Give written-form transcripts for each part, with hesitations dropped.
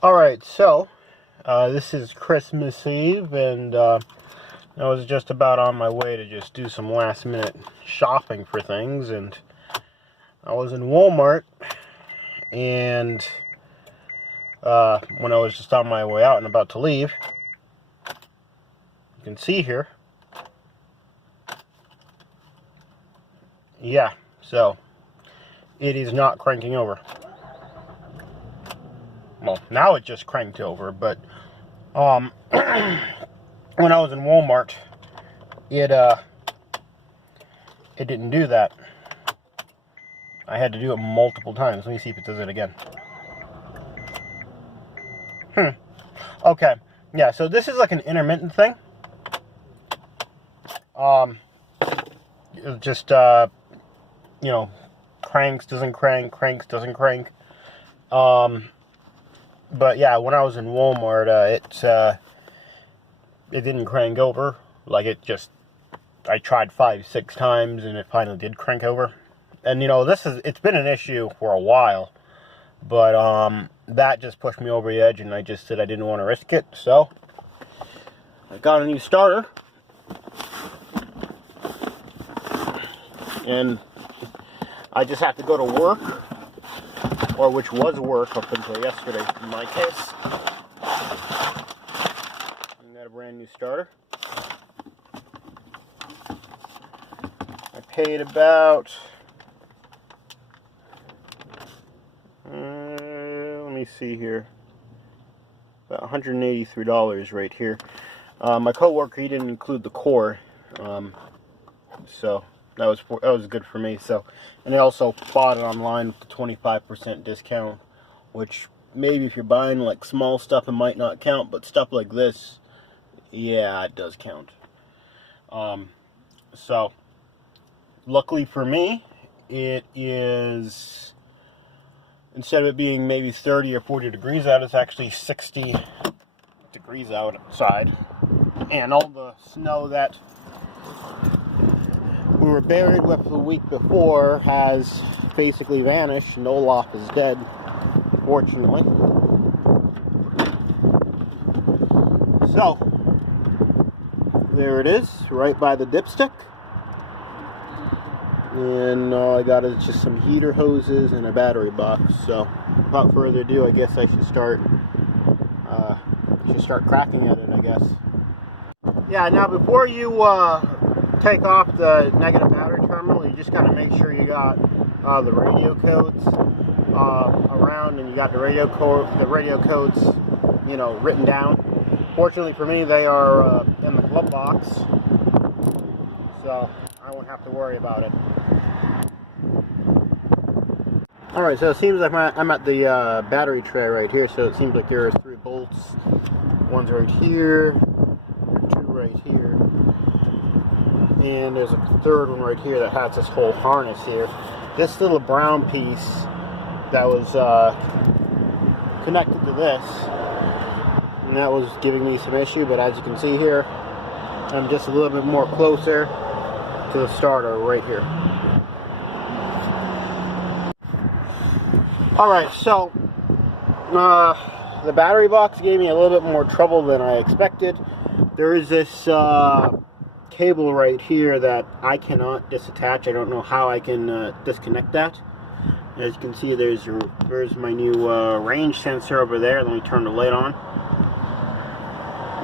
Alright, so this is Christmas Eve, and I was just about on my way to just do some last minute shopping for things, and I was in Walmart, and when I was just on my way out and about to leave, you can see here, yeah, so it is not cranking over. Well, now it just cranked over, but when I was in Walmart, it didn't do that. I had to do it multiple times. Let me see if it does it again. Okay. Yeah, so this is like an intermittent thing. It just you know, cranks, doesn't crank, cranks, doesn't crank. But yeah, when I was in Walmart, it didn't crank over. Like, I tried 5-6 times and it finally did crank over. And you know, it's been an issue for a while, but that just pushed me over the edge, and I just said I didn't want to risk it. So I got a new starter, and I just have to go to work, or which was work up until yesterday in my case. I got a brand new starter. I paid about, let me see here, about $183 right here. My coworker, he didn't include the core, so that was good for me. So, and I also bought it online with the 25% discount, which maybe if you're buying like small stuff, it might not count, but stuff like this, yeah, it does count. So luckily for me, it is, instead of it being maybe 30 or 40 degrees out, it's actually 60 degrees outside, and all the snow that we were buried with the week before has basically vanished, and Olaf is dead, fortunately. So, there it is, right by the dipstick. And all I got is just some heater hoses and a battery box. So, without further ado, I guess I should start cracking at it, I guess. Yeah, now before you take off the negative battery terminal, you just gotta make sure you got the radio codes around, and you got the radio codes, you know, written down. Fortunately for me, they are in the glove box, so I won't have to worry about it. Alright, so it seems like I'm at the battery tray right here, so it seems like there are 3 bolts. One's right here, 2 right here, and there's a 3rd one right here that has this whole harness here. This little brown piece that was connected to this, and that was giving me some issue, but as you can see here, I'm just a little bit more closer to the starter right here. Alright, so the battery box gave me a little bit more trouble than I expected. There is this cable right here that I cannot disattach. I don't know how I can disconnect that. As you can see, there's my new range sensor over there. Let me turn the light on.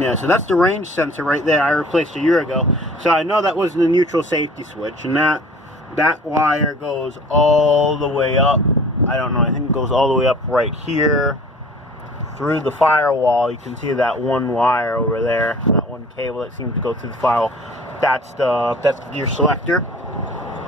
Yeah, so that's the range sensor right there. I replaced a year ago. So I know that was the neutral safety switch, and that wire goes all the way up. I don't know, I think it goes all the way up right here through the firewall. You can see that one wire over there, that one cable that seems to go through the firewall. That's your selector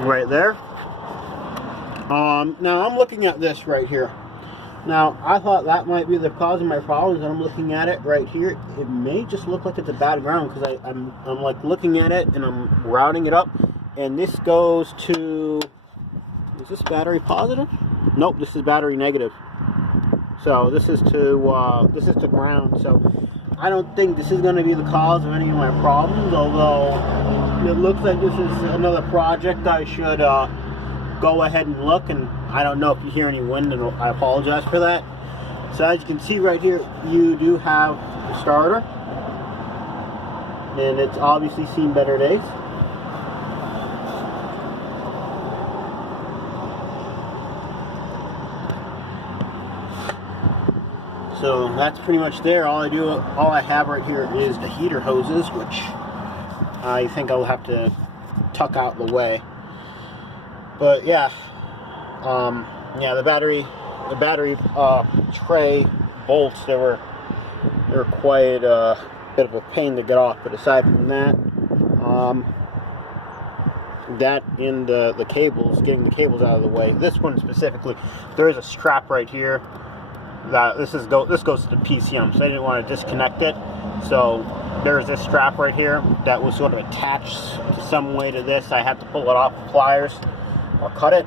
right there. Now I'm looking at this right here. Now I thought that might be the cause of my problems, and I'm looking at it right here. It may just look like it's a bad ground, because I'm like looking at it and I'm routing it up, and this goes to, is this battery positive? Nope, this is battery negative. So this is to ground. So I don't think this is going to be the cause of any of my problems, although it looks like this is another project I should go ahead and look. And I don't know if you hear any wind, and I apologize for that. So as you can see right here, you do have the starter, and it's obviously seen better days. So that's pretty much there. All I have right here is the heater hoses, which I think I'll have to tuck out the way. But yeah, yeah, the battery tray bolts, they were quite a bit of a pain to get off. But aside from that, that and the cables, getting the cables out of the way. This one specifically, there is a strap right here. That this goes to the PCM, so I didn't want to disconnect it. So there's this strap right here that was sort of attached to some way to this. I had to pull it off with pliers or cut it.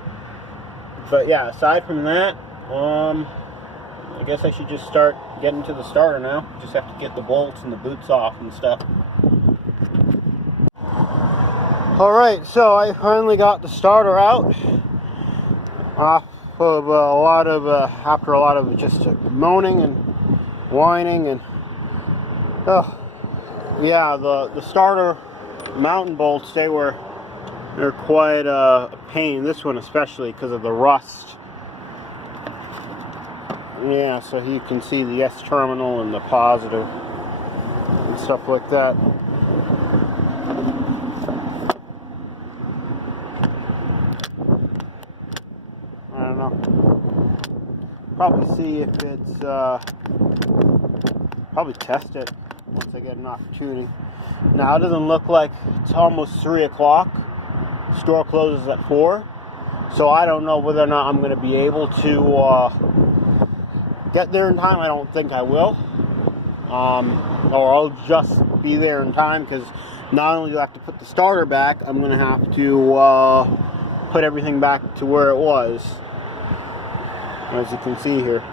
But yeah, aside from that, I guess I should just start getting to the starter now. Just have to get the bolts and the boots off and stuff. Alright, so I finally got the starter out. Of after a lot of just moaning and whining, and yeah, the starter mountain bolts, they're quite a pain. This one especially because of the rust. Yeah, so you can see the S terminal and the positive and stuff like that. Probably see if it's, probably test it once I get an opportunity. Now it doesn't look like it's almost 3 o'clock. Store closes at 4. So I don't know whether or not I'm going to be able to get there in time. I don't think I will. Or I'll just be there in time, because not only do I have to put the starter back, I'm going to have to put everything back to where it was. As you can see here,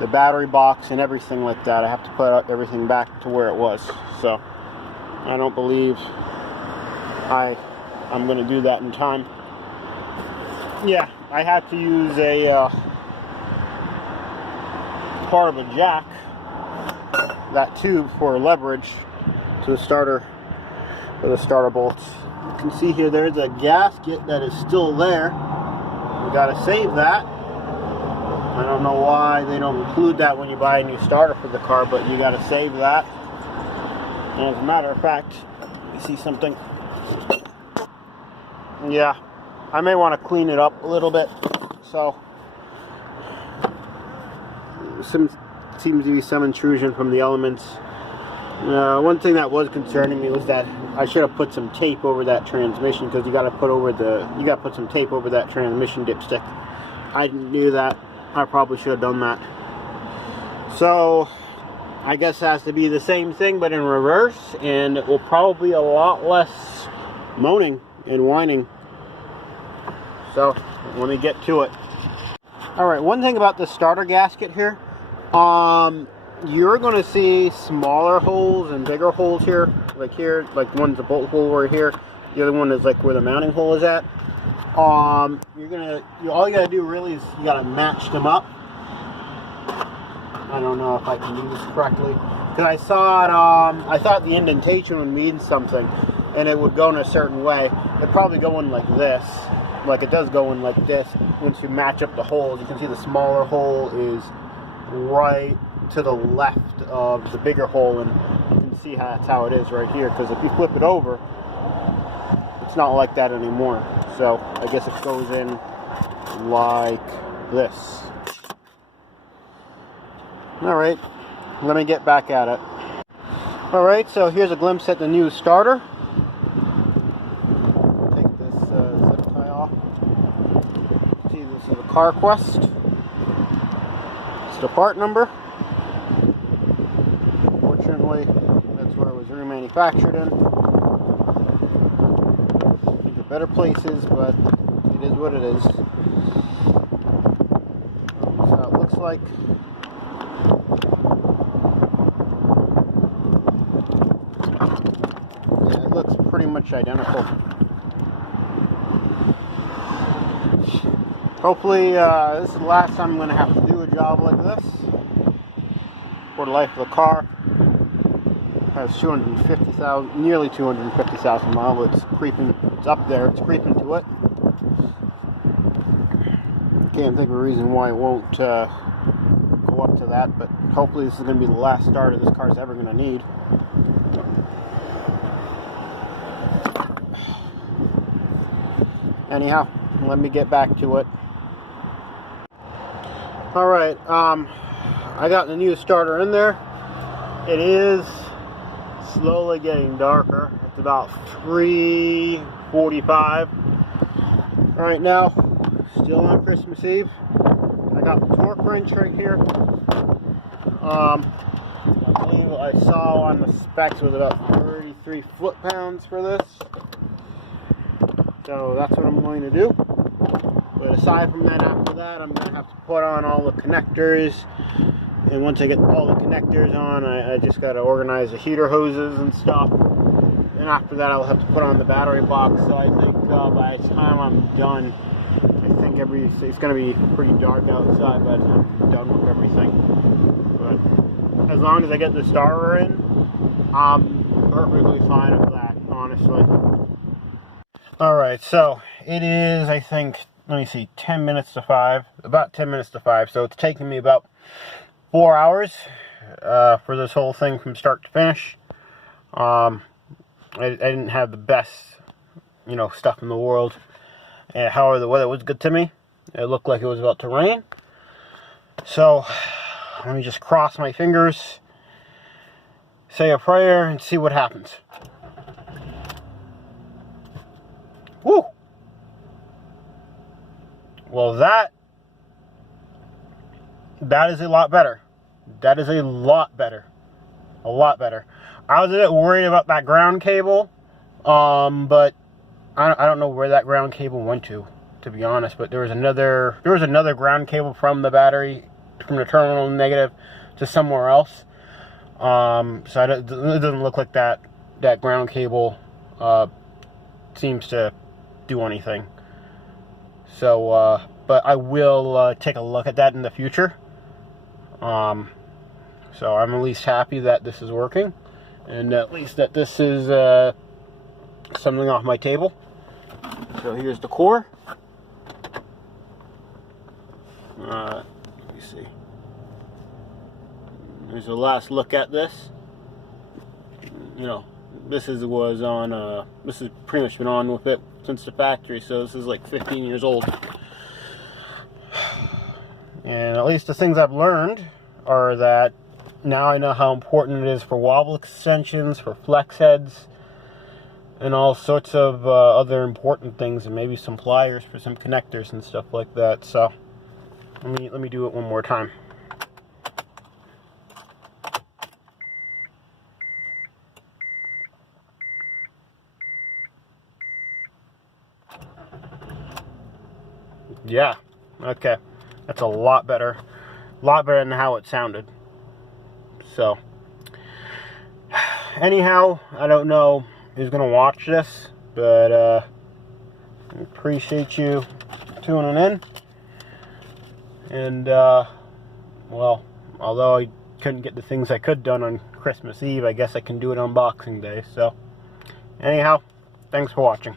the battery box and everything like that, I have to put everything back to where it was. So I don't believe I'm going to do that in time. Yeah, I had to use a part of a jack, that tube, for leverage to the starter, for the starter bolts. You can see here there's a gasket that is still there. We got to save that. I don't know why they don't include that when you buy a new starter for the car, but you got to save that. And as a matter of fact, you see something. Yeah, I may want to clean it up a little bit. So, seems to be some intrusion from the elements. One thing that was concerning me was that I should have put some tape over that transmission, because you got to put some tape over that transmission dipstick. I didn't do that. I probably should have done that. So I guess it has to be the same thing but in reverse, and it will probably be a lot less moaning and whining. So let me get to it. Alright, one thing about the starter gasket here, you're going to see smaller holes and bigger holes here. Like one's a bolt hole right here, the other one is like where the mounting hole is at. All you gotta do really is you gotta match them up. I don't know if I can do this correctly, because I saw it. I thought the indentation would mean something, and it would go in a certain way. It'd probably go in like this, like it does go in like this. Once you match up the holes, you can see the smaller hole is right to the left of the bigger hole, and you can see that's how it is right here. Because if you flip it over, it's not like that anymore. So I guess it goes in like this. Alright, let me get back at it. Alright, so here's a glimpse at the new starter. Take this zip tie off. See, this is a CarQuest. It's the part number. Fortunately, that's where it was remanufactured in. Better places, but it is what it is. So it looks like it looks pretty much identical. Hopefully this is the last time I'm going to have to do a job like this. for the life of the car. Has 250,000, nearly 250,000 miles. It's creeping. It's up there. It's creeping to it. Can't think of a reason why it won't go up to that, but hopefully this is going to be the last starter this car is ever going to need. Anyhow, let me get back to it. Alright, I got the new starter in there. It is slowly getting darker. It's about 3:45 right now, still on Christmas Eve. I got the torque wrench right here. I believe I saw on the specs was about 33 foot-pounds for this. So that's what I'm going to do. But aside from that, after that, I'm going to have to put on all the connectors. And once I get all the connectors on, I just got to organize the heater hoses and stuff. And after that, I'll have to put on the battery box. So I think by the time I'm done, I think it's going to be pretty dark outside by the time I'm done with everything. But as long as I get the starter in, I'm perfectly fine with that, honestly. Alright, so it is, I think, let me see, 10 minutes to 5. About 10 minutes to 5. So it's taking me about 4 hours for this whole thing from start to finish. I didn't have the best, stuff in the world. However, the weather was good to me. It looked like it was about to rain. So, let me just cross my fingers, say a prayer, and see what happens. Woo! Well, that is a lot better. That is a lot better. A lot better. I was a bit worried about that ground cable, but I don't know where that ground cable went to be honest. But there was another ground cable from the battery, from the terminal negative to somewhere else. So it doesn't look like that ground cable seems to do anything. So, but I will take a look at that in the future. So I'm at least happy that this is working, and at least that this is something off my table. So here's the core. Let me see. There's a last look at this. This has pretty much been on with it since the factory, so this is like 15 years old. And at least the things I've learned are that now I know how important it is for wobble extensions, for flex heads, and all sorts of other important things, and maybe some pliers for some connectors and stuff like that. So let me do it one more time. Yeah, okay, that's a lot better than how it sounded. So anyhow, I don't know who's gonna watch this, but I appreciate you tuning in. And well, although I couldn't get the things I could done on Christmas Eve, I guess I can do it on Boxing Day. So anyhow, thanks for watching.